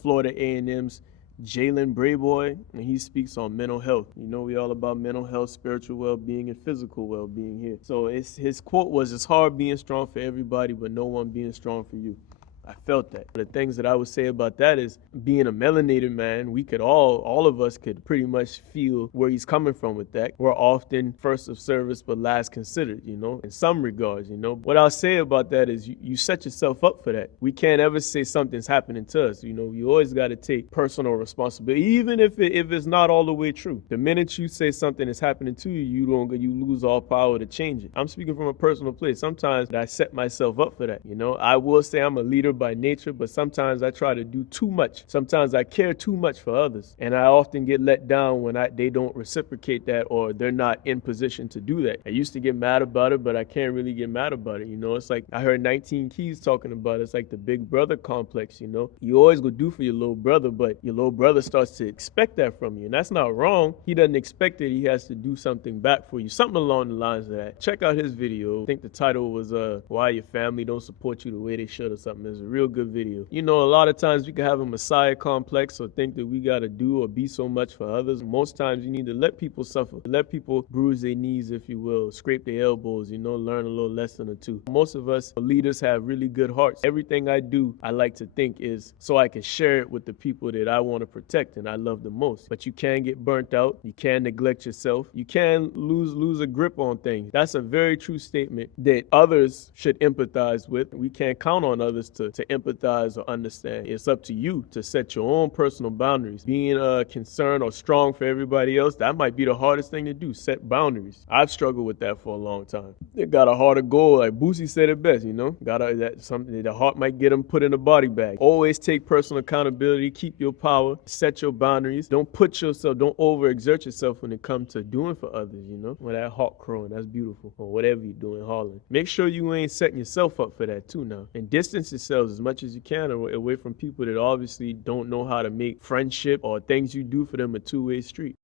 Florida A&M's Jalen Brayboy, and he speaks on mental health. You know, we all about mental health, spiritual well-being, and physical well-being here. So his quote was, "It's hard being strong for everybody, but no one being strong for you." I felt that. The things that I would say about that is being a melanated man, we could all of us could pretty much feel where he's coming from with that. We're often first of service but last considered, you know, in some regards, you know. What I'll say about that is you set yourself up for that. We can't ever say something's happening to us, you know. You always got to take personal responsibility, even if it's not all the way true. The minute you say something is happening to you, you lose all power to change it. I'm speaking from a personal place. Sometimes I set myself up for that, you know. I will say I'm a leader by nature, but sometimes I try to do too much. Sometimes I care too much for others, and I often get let down when they don't reciprocate that or they're not in position to do that. I used to get mad about it, but I can't really get mad about it. You know, it's like I heard 19 Keys talking about it. It's like the big brother complex. You know, you always go do for your little brother, but your little brother starts to expect that from you, and that's not wrong. He doesn't expect it. He has to do something back for you, something along the lines of that. Check out his video. I think the title was "Why Your Family Don't Support You the Way They Should" or something. It's a real good video. You know, a lot of times we can have a messiah complex or think that we got to do or be so much for others. Most times you need to let people suffer, let people bruise their knees, if you will, scrape their elbows, you know, learn a little lesson or two. Most of us leaders have really good hearts. Everything I do, I like to think is so I can share it with the people that I want to protect and I love the most. But you can get burnt out. You can neglect yourself. You can lose a grip on things. That's a very true statement that others should empathize with. We can't count on others to empathize or understand. It's up to you to set your own personal boundaries. Being concerned or strong for everybody else, that might be the hardest thing to do, set boundaries. I've struggled with that for a long time. They got a harder goal, like Boosie said it best, you know? Something the heart might get them put in a body bag. Always take personal accountability, keep your power, set your boundaries. Don't overexert yourself when it comes to doing for others, you know? When that hawk crowing, that's beautiful. Or whatever you're doing, hollering. Make sure you ain't setting yourself up for that too now. And distance yourselves as much as you can away from people that obviously don't know how to make friendship or things you do for them a two-way street.